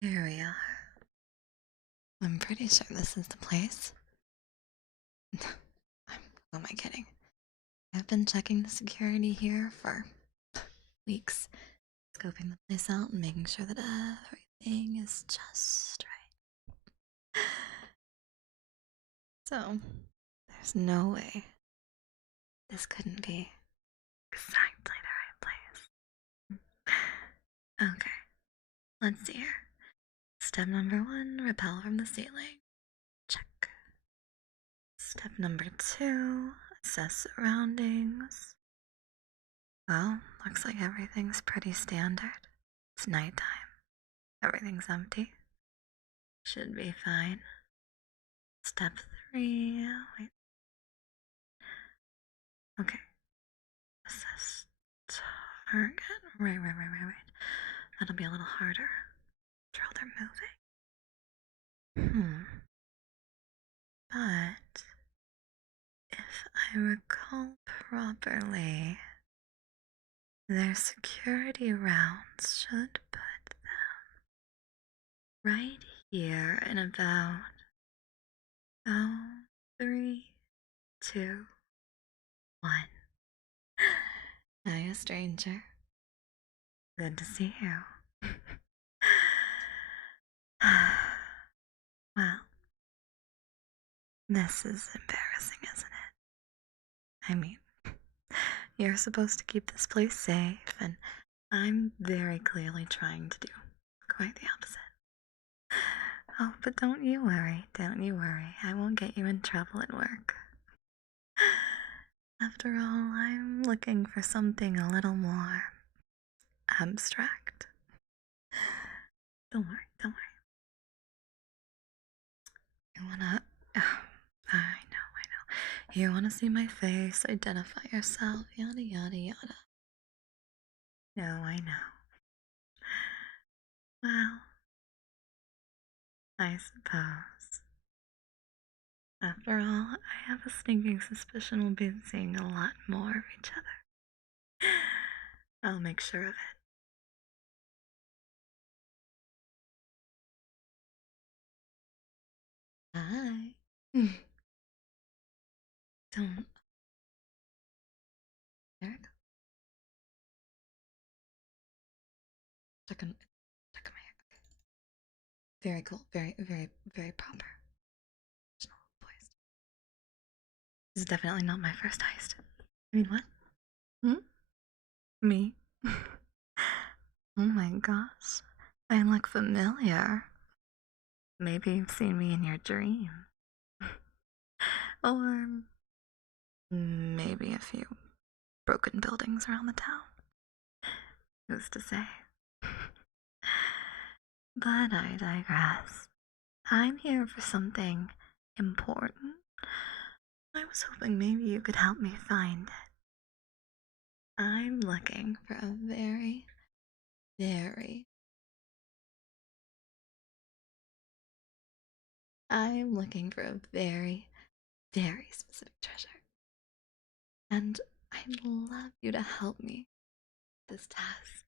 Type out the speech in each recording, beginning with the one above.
Here we are. I'm pretty sure this is the place. Who am I kidding? I've been checking the security here for weeks, scoping the place out and making sure that everything is just right. So, there's no way this couldn't be exactly the right place. Okay, let's see here. Step number 1, rappel from the ceiling. Check. Step number 2, assess surroundings. Well, looks like everything's pretty standard. It's nighttime. Everything's empty. Should be fine. Step 3. Wait. Okay. Assess target. Right. That'll be a little harder. Draw they're moving. But if I recall properly, their security rounds should put them right here in about 3, 2, 1. Hi, stranger. Good to see you. Well, this is embarrassing, isn't it? I mean, you're supposed to keep this place safe, and I'm very clearly trying to do quite the opposite. Oh, but don't you worry, I won't get you in trouble at work. After all, I'm looking for something a little more abstract. Don't worry. You wanna... I know. You wanna see my face, identify yourself, yada yada. No, I know. Well, I suppose. After all, I have a sneaking suspicion we'll be seeing a lot more of each other. I'll make sure of it. Hi. Don't. Eric? Check on my hair. Very cool. Very proper. Voice. This is definitely not my first heist. I mean, what? Me? Oh my gosh. I look familiar. Maybe you've seen me in your dream. Or maybe a few broken buildings around the town. Who's to say? But I digress. I'm here for something important. I was hoping maybe you could help me find it. I'm looking for a very specific treasure. And I'd love you to help me with this task.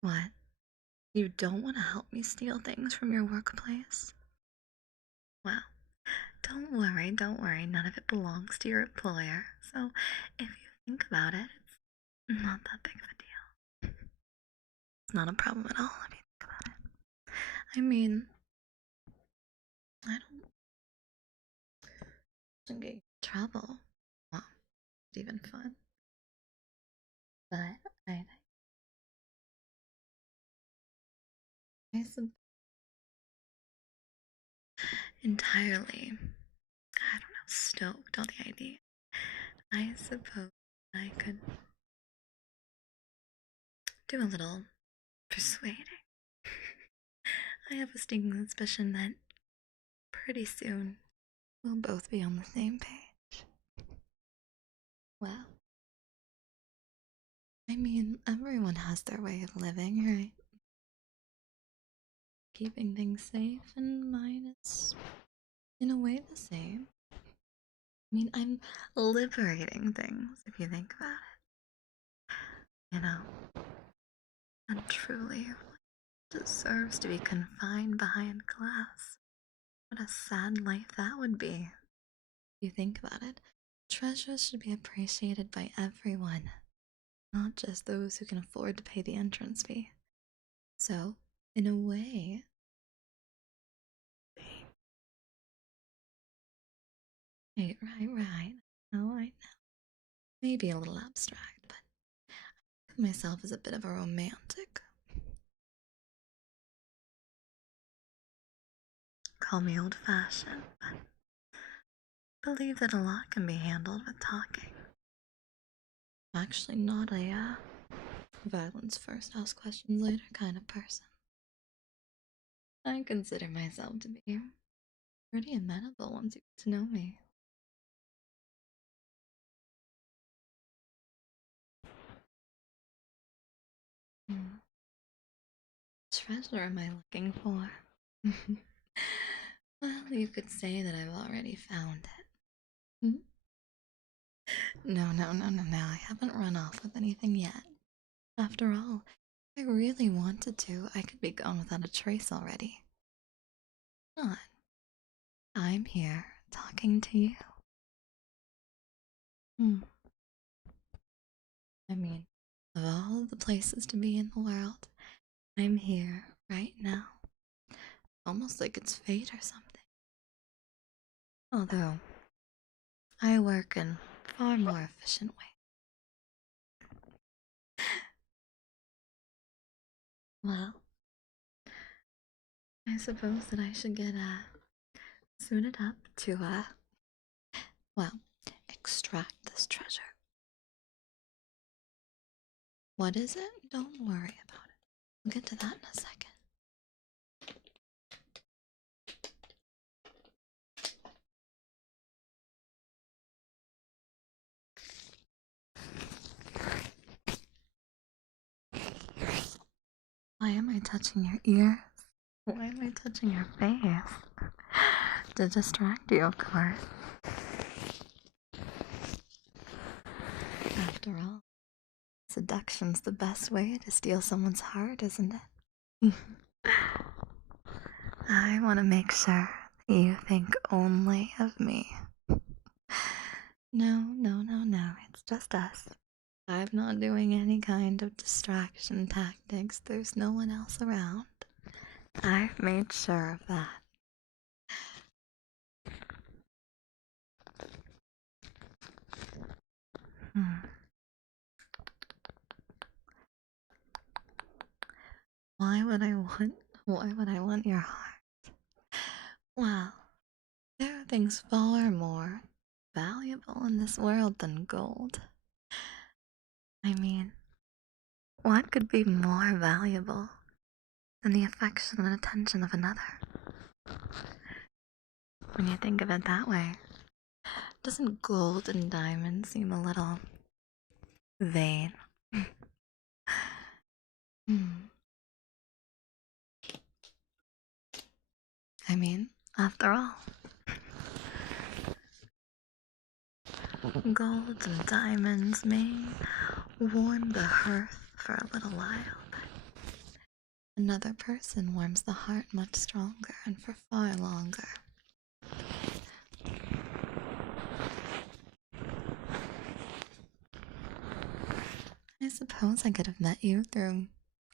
What? You don't want to help me steal things from your workplace? Well, don't worry. None of it belongs to your employer. So if you think about it, it's not that big of a deal. It's not a problem at all if you think about it. I mean, I don't get in trouble. Well, it's even fun. But I entirely, I don't know, stoked on the idea. I suppose I could do a little persuading. I have a stinging suspicion that pretty soon we'll both be on the same page. Well, I mean, everyone has their way of living, right? Keeping things safe, and mine is, in a way, the same. I mean, I'm liberating things, if you think about it. You know, and truly deserves to be confined behind glass. What a sad life that would be. If you think about it, treasures should be appreciated by everyone, not just those who can afford to pay the entrance fee. So, in a way, right. Oh, I know. Maybe a little abstract, but I think of myself as a bit of a romantic. Call me old fashioned, but I believe that a lot can be handled with talking. I'm actually not a violence first, ask questions later kind of person. I consider myself to be pretty amenable once you get to know me. Hmm. Treasure am I looking for? Well, you could say that I've already found it. Hmm? No. I haven't run off with anything yet. After all, if I really wanted to, I could be gone without a trace already. Not. I'm here, talking to you. Hmm. I mean, of all the places to be in the world, I'm here right now. Almost like it's fate or something. Although, I work in far more efficient way. Well, I suppose that I should get suited up to well, extract this treasure. What is it? Don't worry about it. We'll get to that in a second. Why am I touching your ears? Why am I touching your face? To distract you, of course. After all, seduction's the best way to steal someone's heart, isn't it? I want to make sure that you think only of me. No. It's just us. I'm not doing any kind of distraction tactics. There's no one else around. I've made sure of that. Hmm. Why would I want your heart? Well, there are things far more valuable in this world than gold. I mean, what could be more valuable than the affection and attention of another? When you think of it that way, doesn't gold and diamonds seem a little vain? Hmm. I mean, after all, gold and diamonds may warm the hearth for a little while, but another person warms the heart much stronger and for far longer. I suppose I could have met you through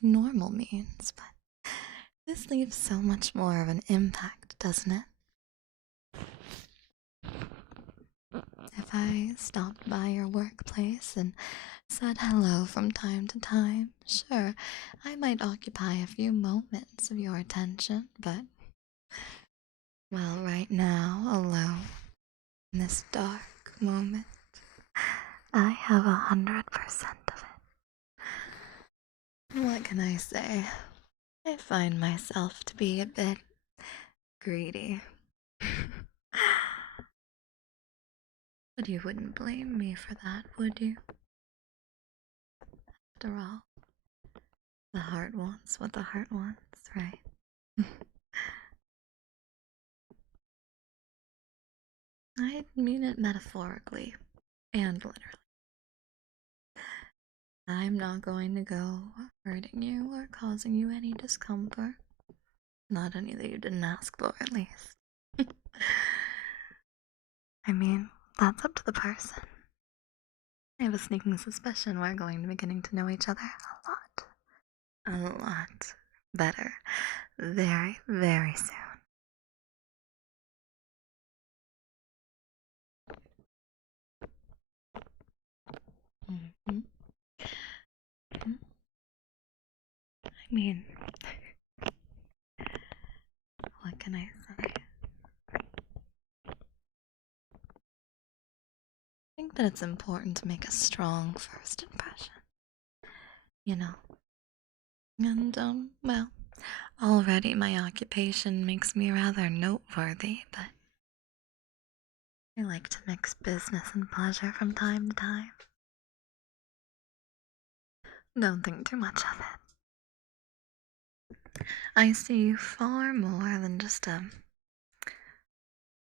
normal means, but this leaves so much more of an impact, doesn't it? If I stopped by your workplace and said hello from time to time, sure, I might occupy a few moments of your attention, but, well, right now, alone, in this dark moment, I have 100% of it. What can I say? I find myself to be a bit greedy. But you wouldn't blame me for that, would you? After all, the heart wants what the heart wants, right? I mean it metaphorically and literally. I'm not going to go hurting you or causing you any discomfort. Not any that you didn't ask for, at least. I mean, that's up to the person. I have a sneaking suspicion we're going to be getting to know each other a lot better very, very soon. Mm-hmm. I mean, what can I say? I think that it's important to make a strong first impression. You know? And, well, already my occupation makes me rather noteworthy, but I like to mix business and pleasure from time to time. Don't think too much of it. I see you far more than just a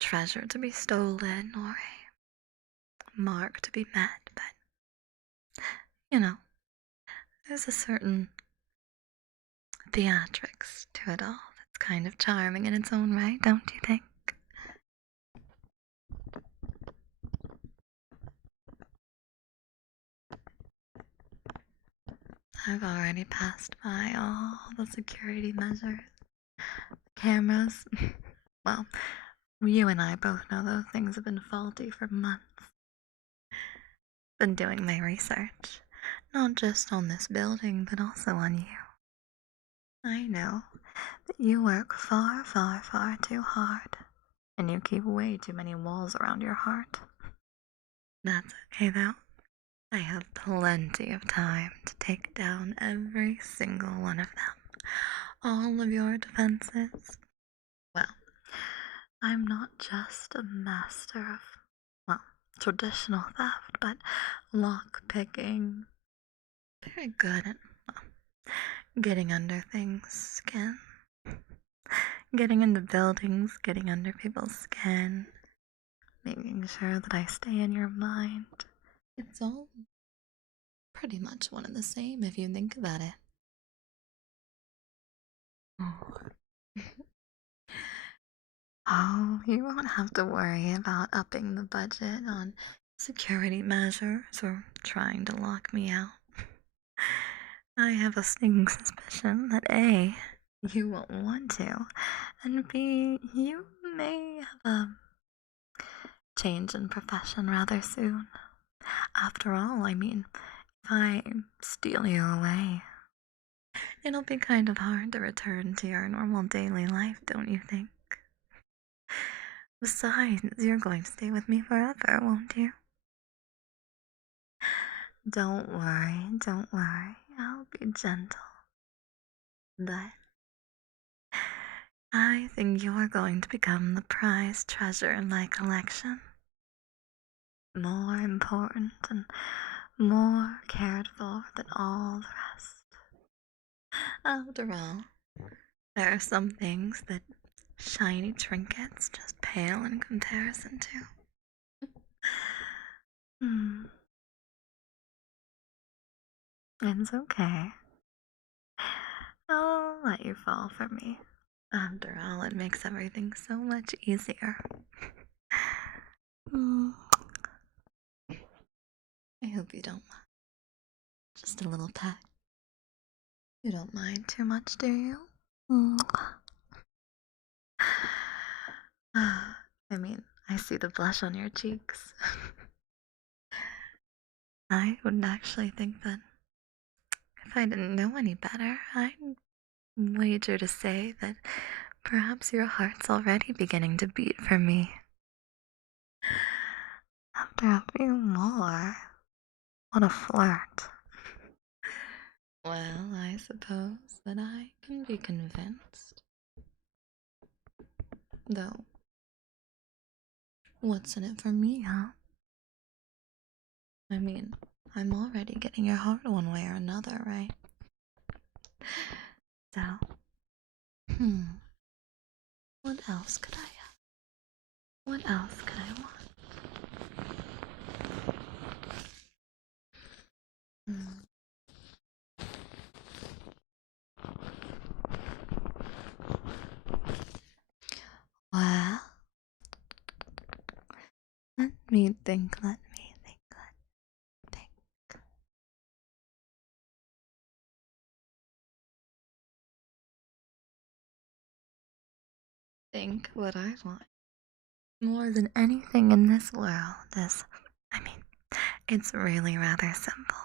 treasure to be stolen or a mark to be met, but, you know, there's a certain theatrics to it all that's kind of charming in its own right, don't you think? I've already passed by all the security measures, cameras. Well, you and I both know those things have been faulty for months. Been doing my research, not just on this building, but also on you. I know that you work far, far, far too hard, and you keep way too many walls around your heart. That's okay though. I have plenty of time to take down every single one of them. All of your defenses. Well, I'm not just a master of, well, traditional theft, but lock picking. Very good at, well, getting under things' skin. Getting into buildings, getting under people's skin. Making sure that I stay in your mind. It's all pretty much one and the same if you think about it. Oh. Oh, you won't have to worry about upping the budget on security measures or trying to lock me out. I have a sneaking suspicion that A, you won't want to, and B, you may have a change in profession rather soon. After all, I mean, if I steal you away, it'll be kind of hard to return to your normal daily life, don't you think? Besides, you're going to stay with me forever, won't you? Don't worry, don't worry. I'll be gentle. But I think you're going to become the prized treasure in my collection. More important and more cared for than all the rest. After all, there are some things that shiny trinkets just pale in comparison to. Hmm. It's okay. I'll let you fall for me. After all, it makes everything so much easier. Hmm. I hope you don't mind. Just a little pet. You don't mind too much, do you? Hmm. I mean, I see the blush on your cheeks. I would actually think that if I didn't know any better, I'd wager to say that perhaps your heart's already beginning to beat for me. After a few more, what a flirt. Well, I suppose that I can be convinced. Though, what's in it for me, huh? I mean, I'm already getting your heart one way or another, right? So, what else could I have? What else could I want? me think, let me think. Think what I want. More than anything in this world I mean, it's really rather simple.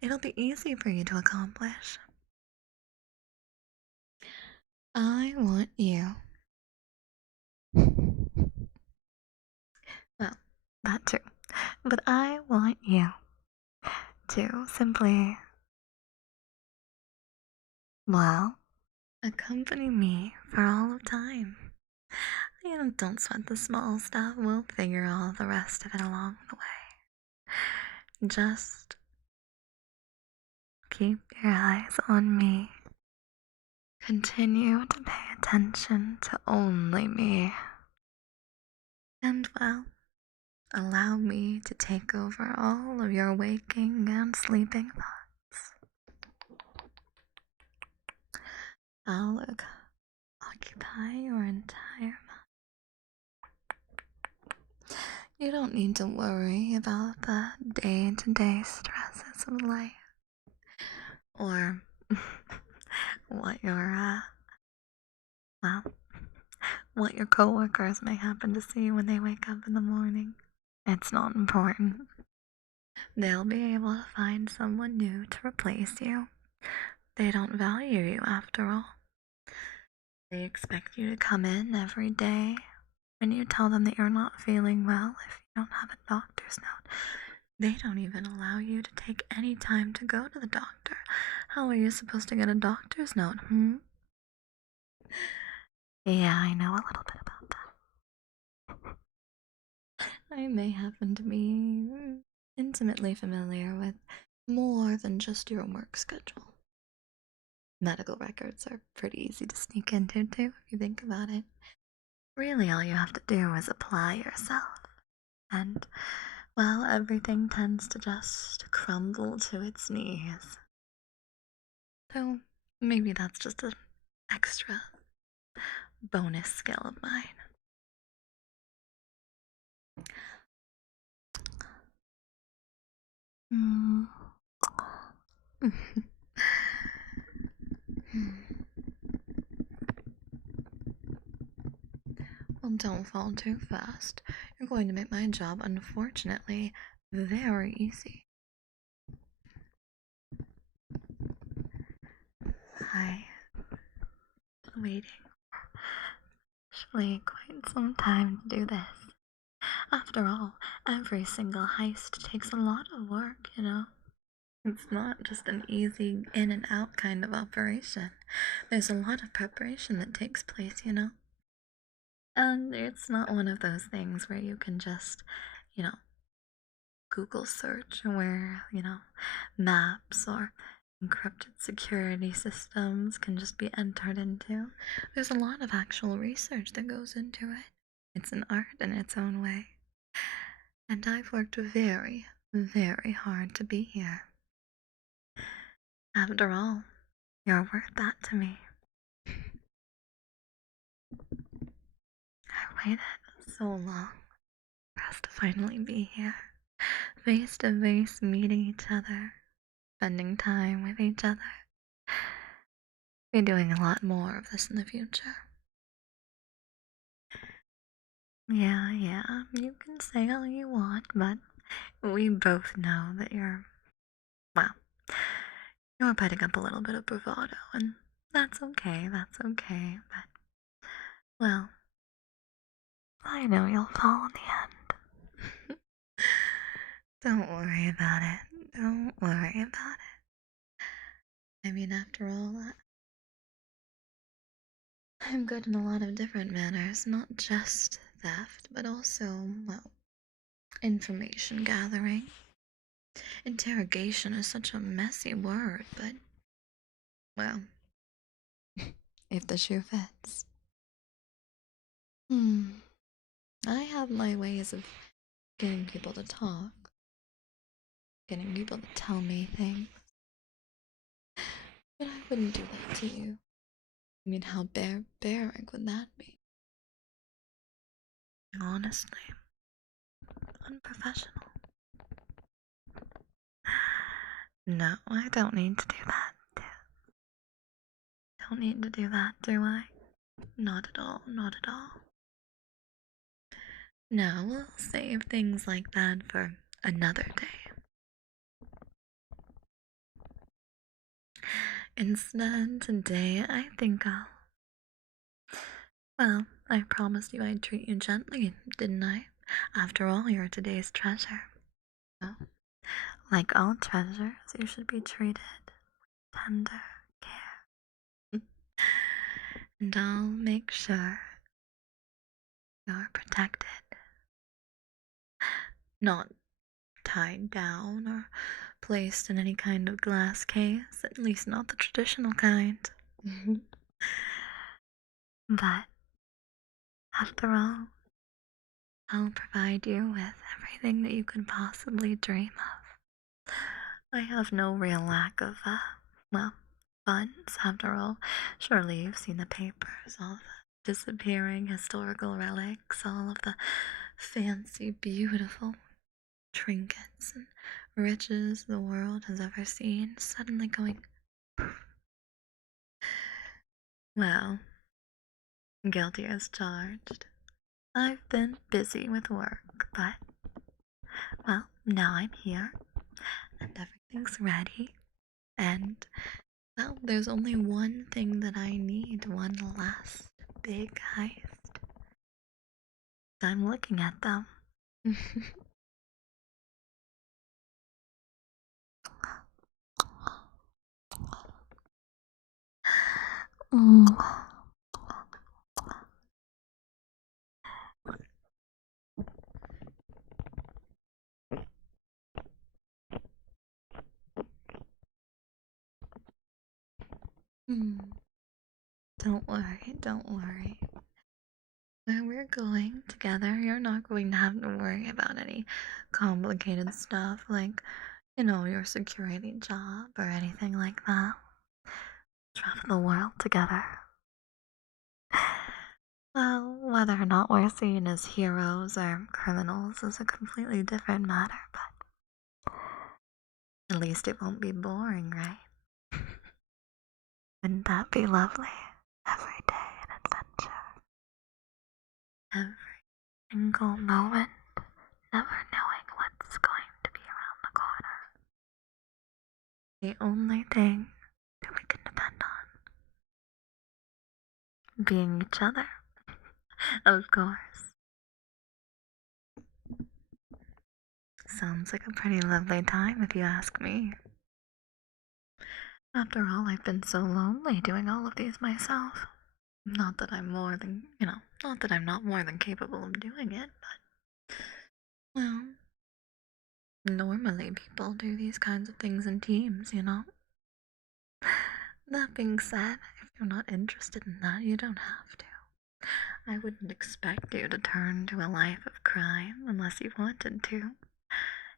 It'll be easy for you to accomplish. I want you. Well, that too. But I want you to simply, well, accompany me for all of time. You know, don't sweat the small stuff. We'll figure all the rest of it along the way. Just keep your eyes on me. Continue to pay attention to only me. And, well, allow me to take over all of your waking and sleeping thoughts. I'll occupy your entire mind. You don't need to worry about the day-to-day stresses of life. Or what your, well, what your coworkers may happen to see when they wake up in the morning. It's not important. They'll be able to find someone new to replace you. They don't value you after all. They expect you to come in every day when you tell them that you're not feeling well if you don't have a doctor's note. They don't even allow you to take any time to go to the doctor. How are you supposed to get a doctor's note, Yeah, I know a little bit about that. I may happen to be intimately familiar with more than just your work schedule. Medical records are pretty easy to sneak into, too, if you think about it. Really, all you have to do is apply yourself. And, well, everything tends to just crumble to its knees. So, maybe that's just an extra bonus skill of mine. Well, don't fall too fast. You're going to make my job, unfortunately, very easy. I've been waiting actually quite some time to do this. After all, every single heist takes a lot of work, you know? It's not just an easy in and out kind of operation. There's a lot of preparation that takes place, you know? And it's not one of those things where you can just, you know, Google search where, maps or encrypted security systems can just be entered into. There's a lot of actual research that goes into it. It's an art in its own way. And I've worked very, very hard to be here. After all, you're worth that to me. I waited so long for us to finally be here, face to face, meeting each other, spending time with each other. We're doing a lot more of this in the future. Yeah, you can say all you want, but we both know that you're putting up a little bit of bravado, and that's okay, but, well, I know you'll fall in the end. Don't worry about it. Don't worry about it. I mean, after all, I'm good in a lot of different manners, not just theft, but also, information gathering. Interrogation is such a messy word, but, well, if the shoe fits. I have my ways of getting people to talk, getting people to tell me things. But I wouldn't do that to you. I mean, how barbaric would that be? Honestly, unprofessional. No, I don't need to do that. Don't need to do that, do I? Not at all, not at all. No, we'll save things like that for another day. Instead, today I think well, I promised you I'd treat you gently, didn't I? After all, you're today's treasure. Well, like all treasures, you should be treated with tender care. And I'll make sure you're protected. Not tied down or placed in any kind of glass case, at least not the traditional kind. But after all, I'll provide you with everything that you could possibly dream of. I have no real lack of, well, funds, after all. Surely you've seen the papers, all the disappearing historical relics, all of the fancy, beautiful trinkets and riches the world has ever seen suddenly going poof. Well, guilty as charged. I've been busy with work, but, well, now I'm here, and everything's ready, and, well, there's only one thing that I need, one last big heist. I'm looking at them. Don't worry, don't worry. Where we're going together, you're not going to have to worry about any complicated stuff like, your security job or anything like that. Travel the world together. Well, whether or not we're seen as heroes or criminals is a completely different matter, but at least it won't be boring, right? Wouldn't that be lovely? Every day an adventure. Every single moment, never knowing what's going to be around the corner. The only thing that we can depend on being each other, of course. Sounds like a pretty lovely time if you ask me. After all, I've been so lonely doing all of these myself. Not that I'm not that I'm not more than capable of doing it, but, well, normally people do these kinds of things in teams. That being said, if you're not interested in that, you don't have to. I wouldn't expect you to turn to a life of crime unless you wanted to.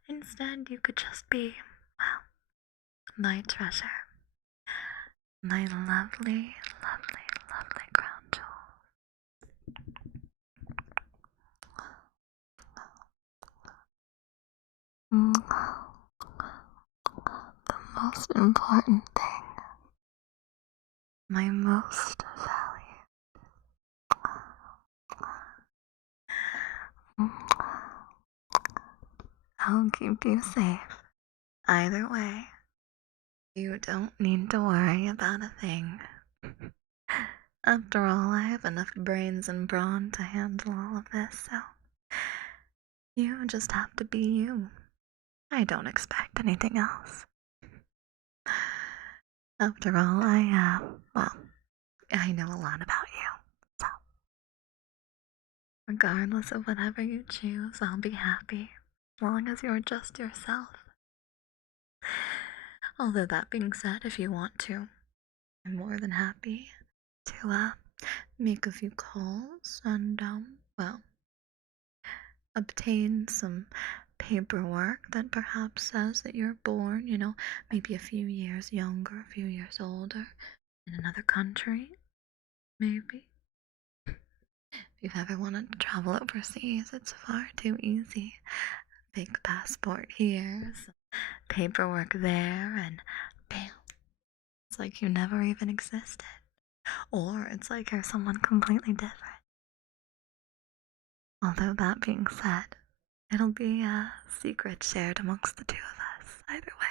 Instead, you could just be, well, my treasure. My lovely, lovely, lovely crown jewel. The most important thing. My most valued. I'll keep you safe. Either way, you don't need to worry about a thing. After all, I have enough brains and brawn to handle all of this, so you just have to be you. I don't expect anything else. After all, well, I know a lot about you, so regardless of whatever you choose, I'll be happy as long as you're just yourself. Although that being said, if you want to, I'm more than happy to make a few calls and well, obtain some paperwork that perhaps says that you're born, maybe a few years younger, a few years older, in another country, maybe. If you've ever wanted to travel overseas, it's far too easy. fake passport here, some paperwork there, and bam, it's like you never even existed. Or it's like you're someone completely different. Although that being said, it'll be a secret shared amongst the two of us, either way.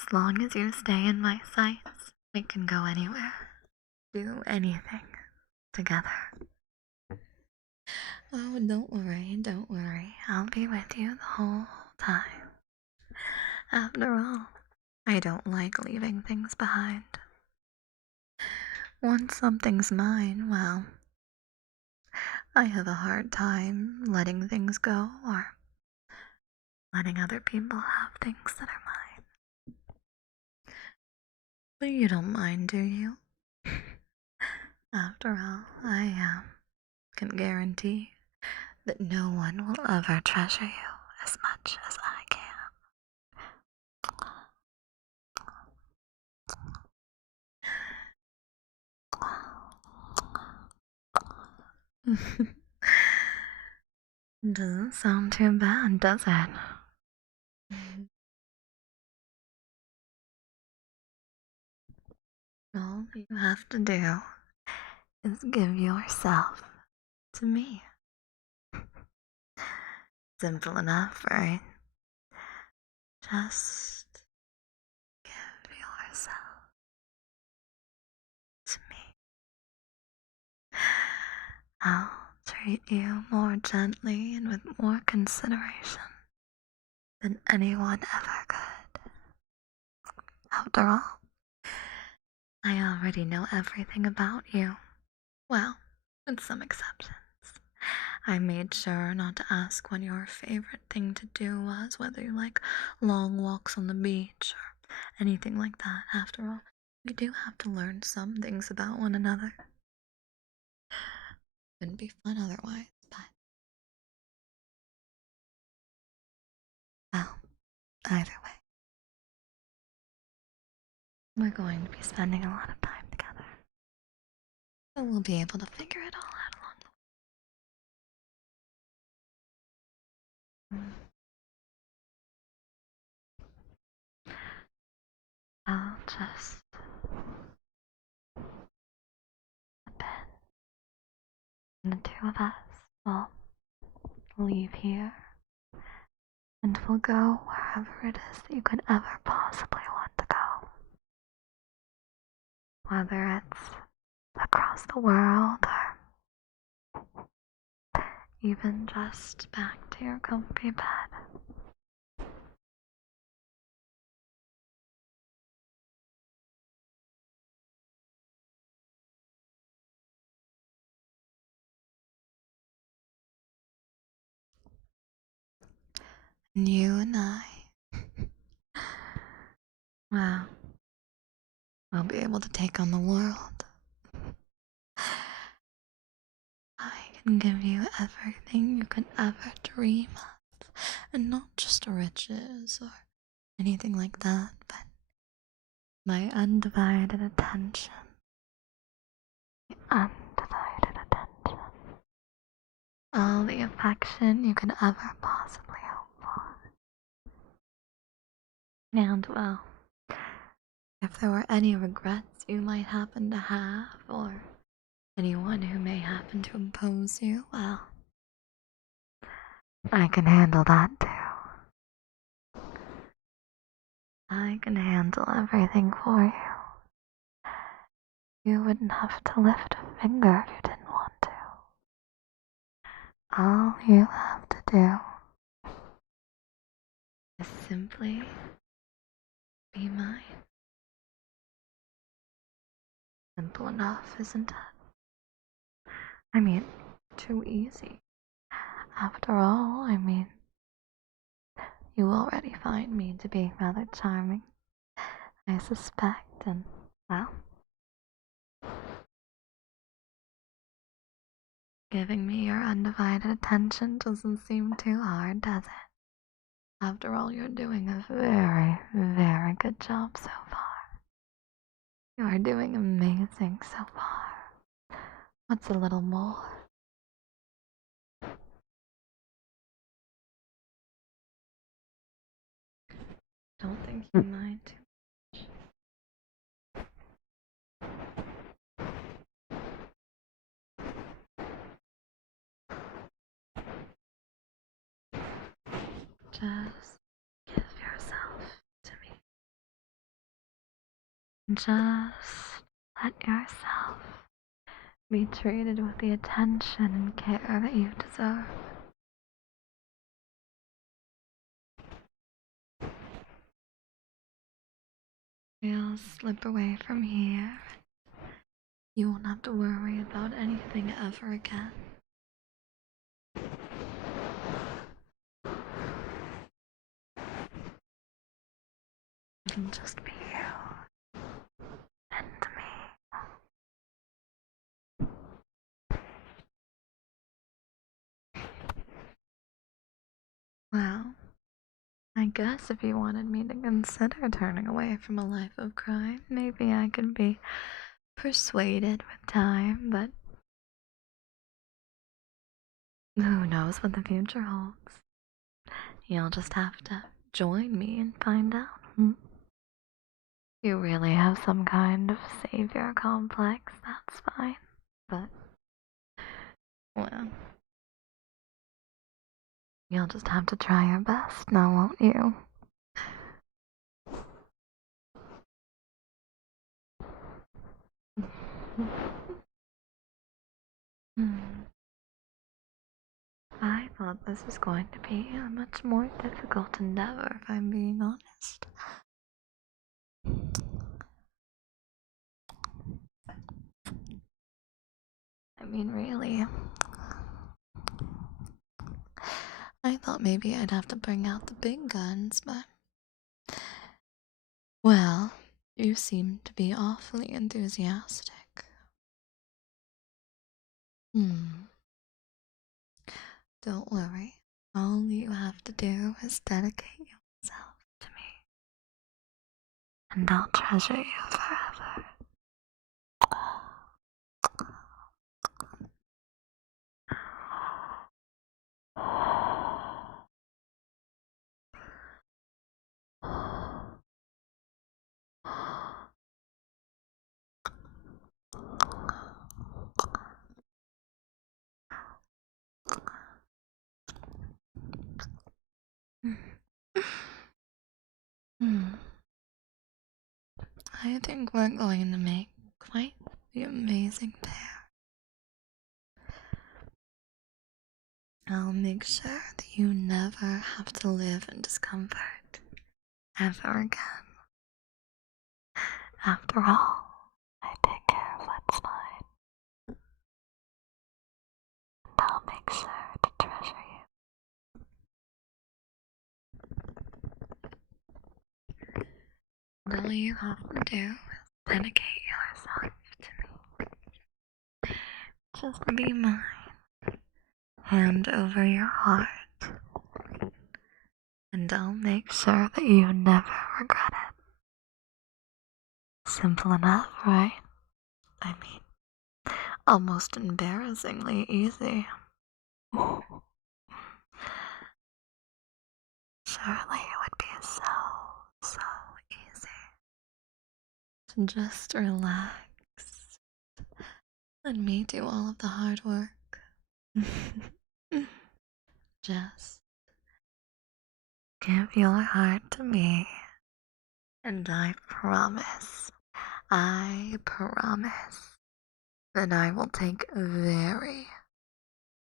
As long as you stay in my sights, we can go anywhere, do anything together. Oh, don't worry, don't worry. I'll be with you the whole time. After all, I don't like leaving things behind. Once something's mine, well, I have a hard time letting things go or letting other people have things that are mine. But you don't mind, do you? After all, I can guarantee that no one will ever treasure you as much as I can. Doesn't sound too bad, does it? All you have to do is give yourself to me. Simple enough, right? Just give yourself to me. I'll treat you more gently and with more consideration than anyone ever could. After all, I already know everything about you. Well, with some exceptions. I made sure not to ask what your favorite thing to do was, whether you like long walks on the beach or anything like that. After all, we do have to learn some things about one another. Wouldn't be fun otherwise, but well, either way, we're going to be spending a lot of time together. So we'll be able to figure it all out along the way. I'll just bed, and the two of us will leave here, and we'll go wherever it is that you could ever possibly want to go. Whether it's across the world or even just back to your comfy bed. And you and I, well, we'll be able to take on the world. I can give you everything you could ever dream of, and not just riches or anything like that, but my undivided attention. Undivided attention. All the affection you could ever possibly hope for. And, well, if there were any regrets you might happen to have, or anyone who may happen to impose you, well, I can handle that too. I can handle everything for you. You wouldn't have to lift a finger if you didn't want to. All you have to do is simply be mine. Simple enough, isn't it? I mean, too easy. After all, you already find me to be rather charming, I suspect, and, well, giving me your undivided attention doesn't seem too hard, does it? After all, you're doing a very, very good job so far. You are doing amazing so far. What's a little more? Don't think you mind too much. Just give yourself to me. Just let yourself be treated with the attention and care that you deserve. We'll slip away from here. You won't have to worry about anything ever again. You can just be you and me. Well, I guess if you wanted me to consider turning away from a life of crime, maybe I could be persuaded with time, but who knows what the future holds? You'll just have to join me and find out. You really have some kind of savior complex, that's fine. But, well, you'll just have to try your best now, won't you? I thought this was going to be a much more difficult endeavor, if I'm being honest. I mean, really. I thought maybe I'd have to bring out the big guns, but... Well, you seem to be awfully enthusiastic. Don't worry. All you have to do is dedicate yourself to me. And I'll treasure you forever. I think we're going to make quite the amazing pair. I'll make sure that you never have to live in discomfort ever again. After all, I take care of what's mine. And I'll make sure to treasure you. All you have to do is dedicate yourself to me. Just be mine. Hand over your heart. And I'll make sure that you never regret it. Simple enough, right? I mean, almost embarrassingly easy. Surely it would be so easy to just relax. Let me do all of the hard work. Just give your heart to me, and I promise that I will take very,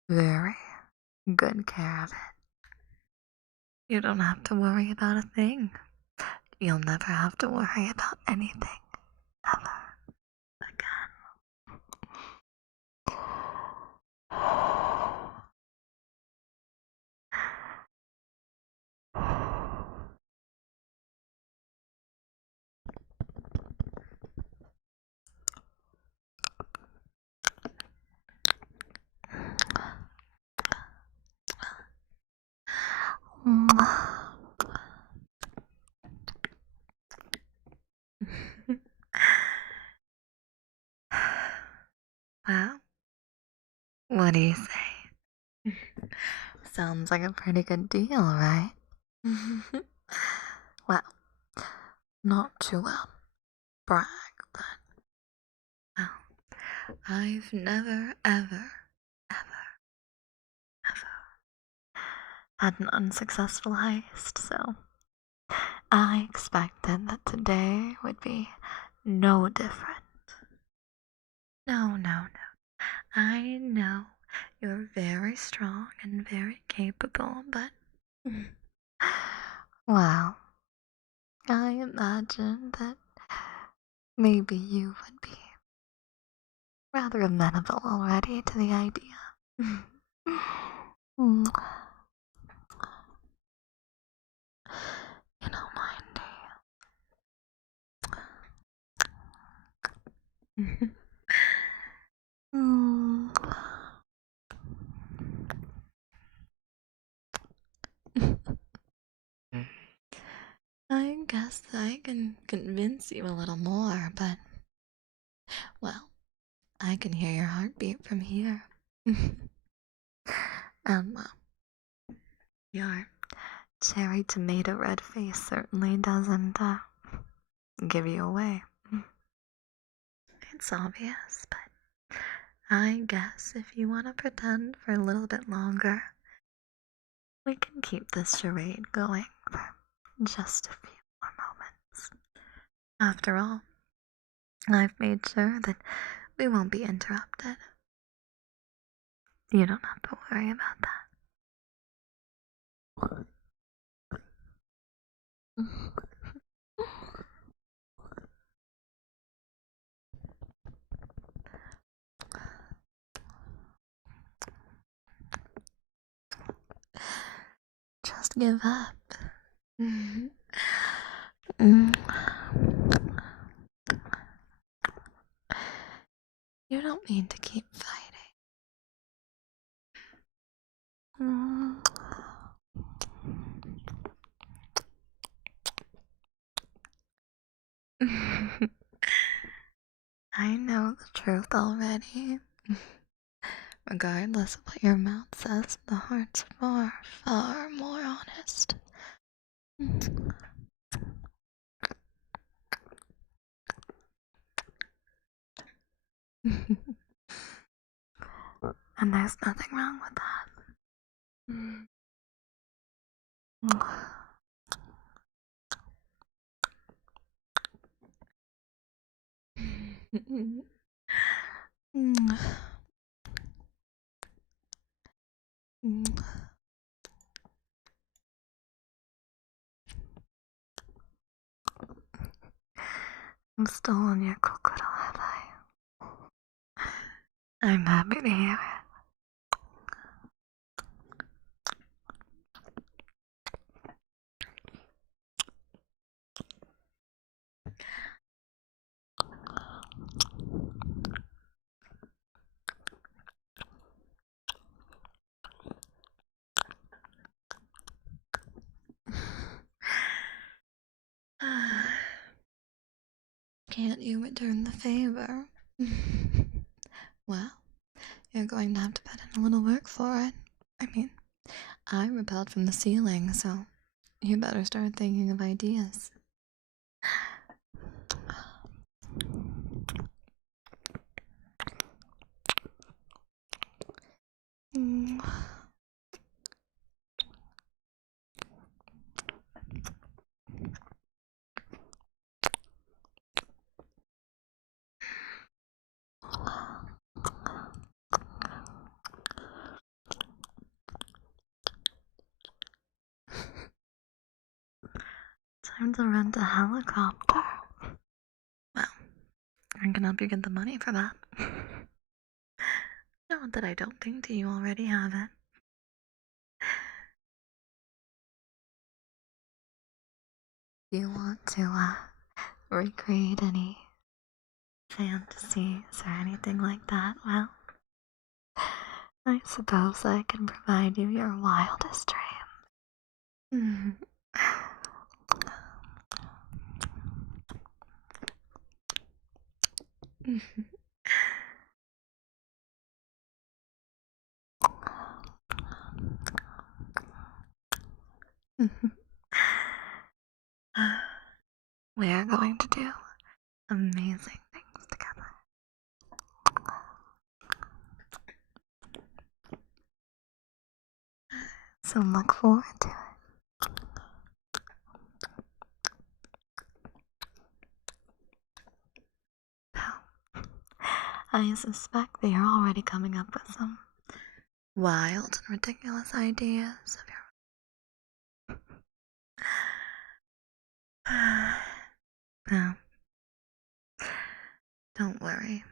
very good care of it. You don't have to worry about a thing. You'll never have to worry about anything ever again. Well, do you say? Sounds like a pretty good deal, right? Well, not to brag, but well, I've never, ever, ever, ever had an unsuccessful heist, so I expected that today would be no different. No, no, no. I know you're very strong and very capable, but. Well, I imagine that maybe you would be rather amenable already to the idea. Mm. You don't mind, do you? Mm. I guess I can convince you a little more, but, well, I can hear your heartbeat from here. And, well, your cherry tomato red face certainly doesn't give you away. It's obvious, but I guess if you want to pretend for a little bit longer, we can keep this charade going for just a few more moments. After all, I've made sure that we won't be interrupted. You don't have to worry about that. Just give up. Mm. You don't mean to keep fighting. I know the truth already. Regardless of what your mouth says, the heart's far, far more honest. And there's nothing wrong with that. I'm still on your cocoa, am I? I'm happy to hear it. Can't you return the favor? Well, you're going to have to put in a little work for it. I mean, I repelled from the ceiling, so you better start thinking of ideas. Time to rent a helicopter. Well, I can help you get the money for that. Not that I don't think that you already have it. Do you want to recreate any fantasies or anything like that? Well, I suppose I can provide you your wildest dreams. We are going to do amazing things together. So look forward to it. Now, I suspect that you're already coming up with some wild and ridiculous ideas of your own. Now, don't worry.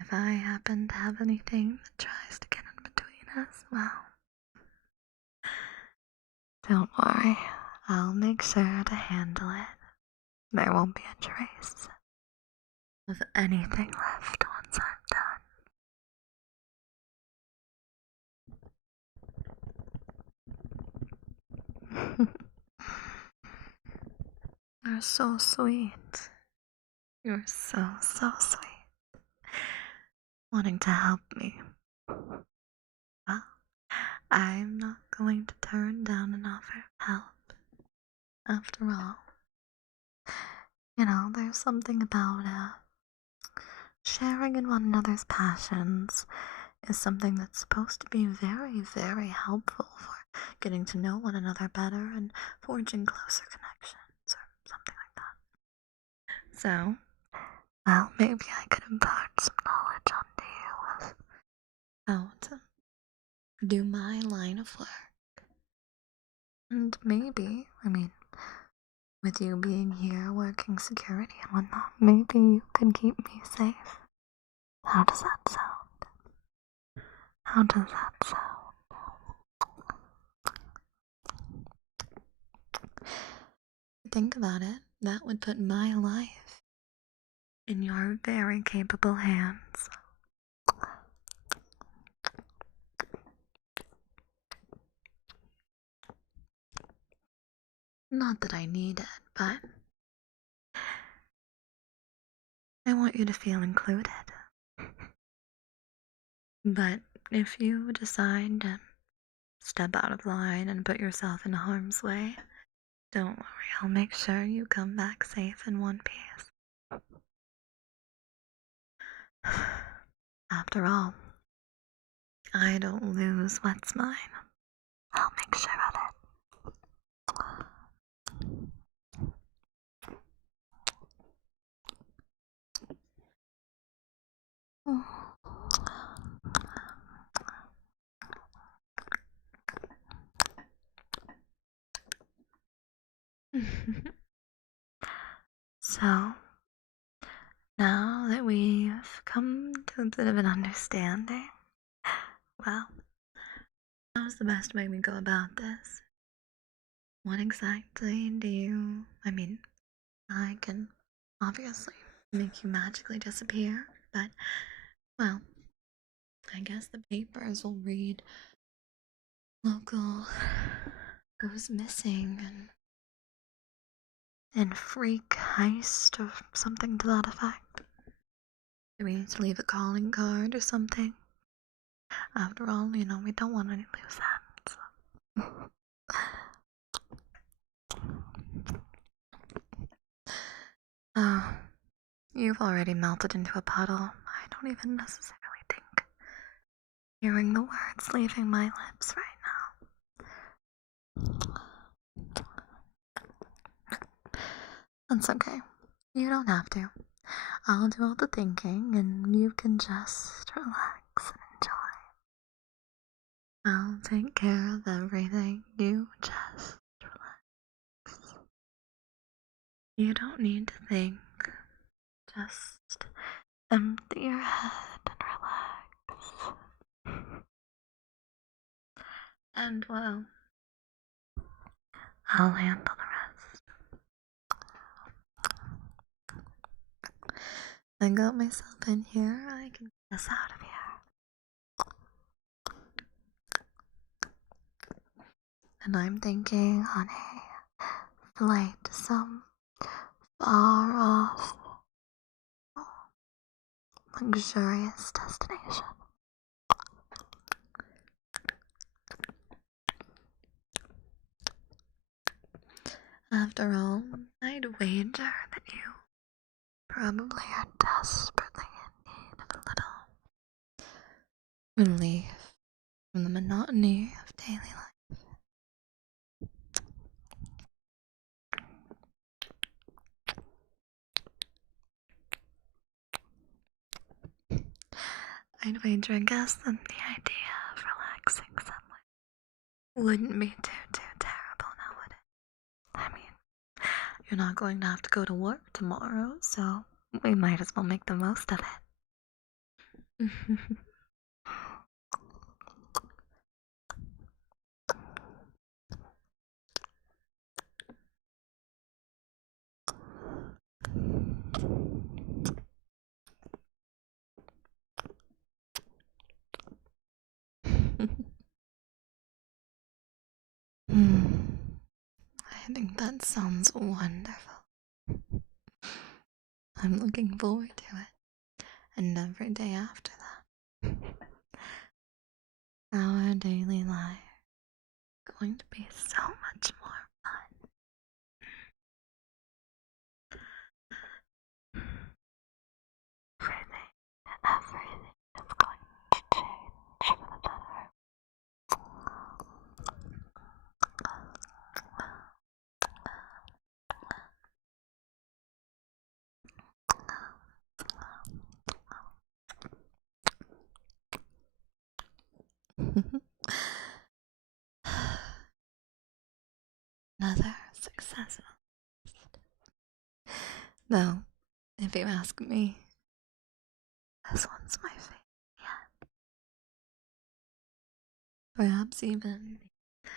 If I happen to have anything that tries to get in between us, well, don't worry. I'll make sure to handle it. There won't be a trace of anything left once I'm done. You're so sweet. You're so, so sweet. Wanting to help me. Well, I'm not going to turn down an offer of help. After all, there's something about sharing in one another's passions is something that's supposed to be very, very helpful for getting to know one another better and forging closer connections or something like that. So, well, maybe I could impart some knowledge onto you of how to do my line of work. And maybe, with you being here working security and whatnot, maybe you can keep me safe. How does that sound? How does that sound? Think about it. That would put my life in your very capable hands. Not that I need it, but I want you to feel included. But if you decide to step out of line and put yourself in harm's way, don't worry, I'll make sure you come back safe in one piece. After all, I don't lose what's mine. I'll make sure of it. So, now that we've come to a bit of an understanding, well, how's the best way we go about this? What exactly do you... I can obviously make you magically disappear, but, well, I guess the papers will read local goes missing and freak heist or something to that effect. Do we need to leave a calling card or something? After all, we don't want any loose ends. Oh, you've already melted into a puddle. I don't even necessarily think hearing the words leaving my lips right now. That's okay. You don't have to. I'll do all the thinking and you can just relax and enjoy. I'll take care of everything. You just relax. You don't need to think. Just empty your head and relax. And well, I'll handle the rest. I got myself in here. I can get us out of here. And I'm thinking on a flight to some far off, luxurious destination. After all, I'd wager that you probably are desperately in need of a little relief from the monotony of daily life. I'd wager a guess that the idea of relaxing somewhere wouldn't be too terrible now, would it? I mean, you're not going to have to go to work tomorrow, so we might as well make the most of it. I think that sounds wonderful. I'm looking forward to it, and every day after that. Our daily life is going to be so much more fun. Everything is going to change for the better. Another successful. Though, if you ask me, this one's my favorite yet. Perhaps even the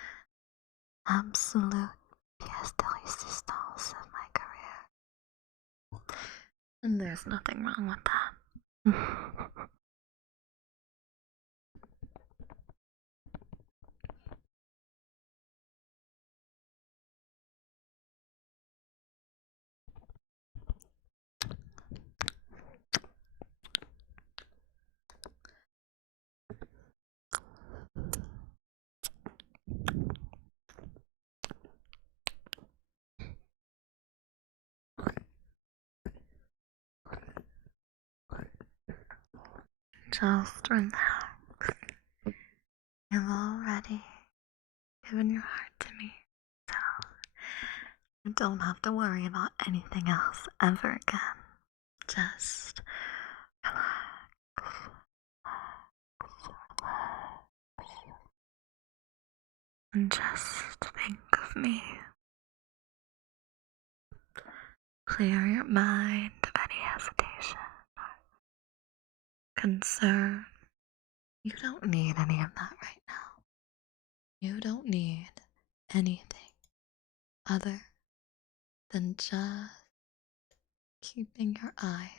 absolute pièce de résistance of my career. And there's nothing wrong with that. Just relax. You've already given your heart to me, so you don't have to worry about anything else ever again. Just relax. And just think of me. Clear your mind of any hesitation or concern. You don't need any of that right now. You don't need anything other than just keeping your eyes.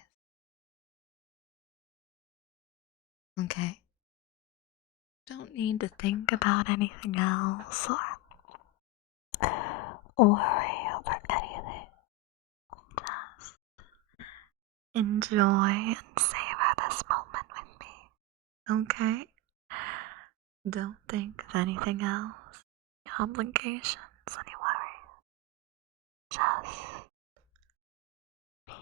Okay? Don't need to think about anything else or worry over anything. Just enjoy and savor this moment with me. Okay? Don't think of anything else, obligations, any worries. Just be.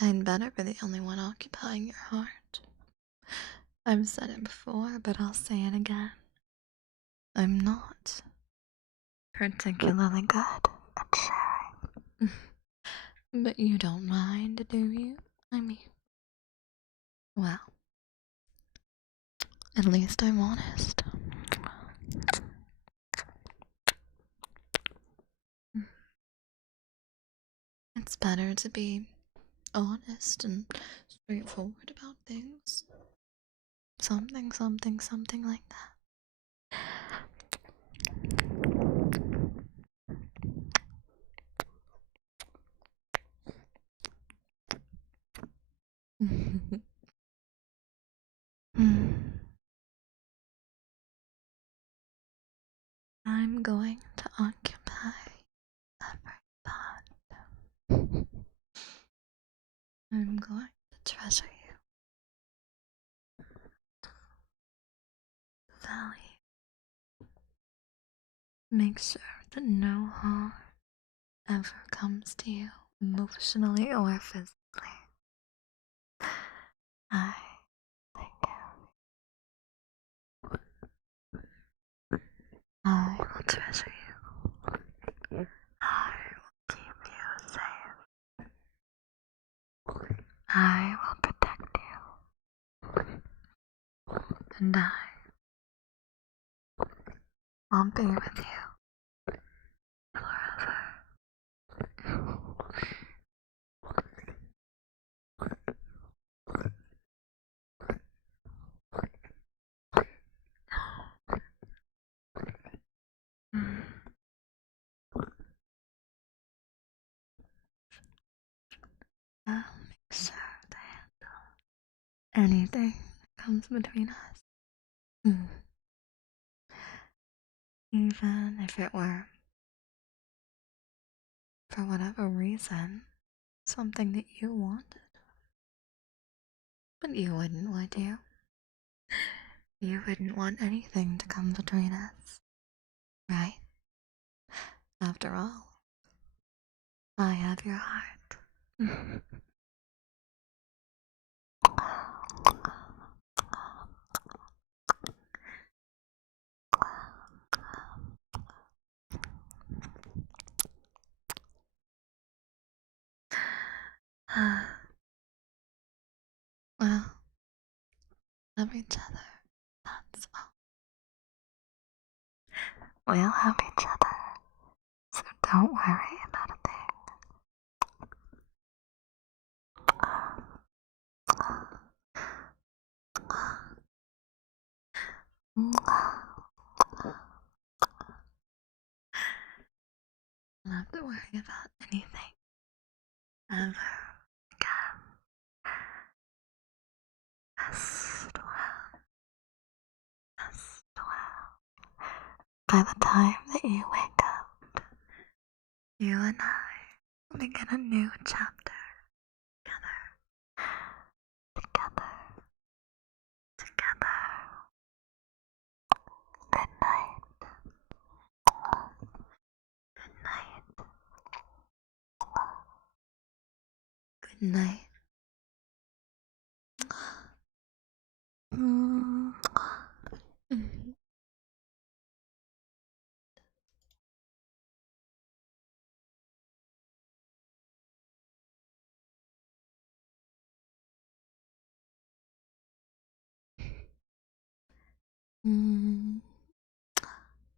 I'd better be the only one occupying your heart. I've said it before, but I'll say it again. I'm not particularly good at sharing. But you don't mind, do you? I mean, well, at least I'm honest. It's better to be honest and straightforward about things. Something like that. I'm going to occupy every I'm going to treasure you, value. Make sure that no harm ever comes to you, emotionally or physically. I take care of you. I will treasure you. I will keep you safe. I will protect you. And I will be with you forever. I'll make sure to handle anything that comes between us. Even if it were, for whatever reason, something that you wanted. But you wouldn't, would you? You wouldn't want anything to come between us, right? After all, I have your heart. Well, love each other, that's all. We'll have each other, so don't worry about a thing. Don't have to worry about anything ever again. Rest well. Rest well. By the time that you wake up, you and I will begin a new chapter together. Together. Together. Good night. Good night. Good night. Mm.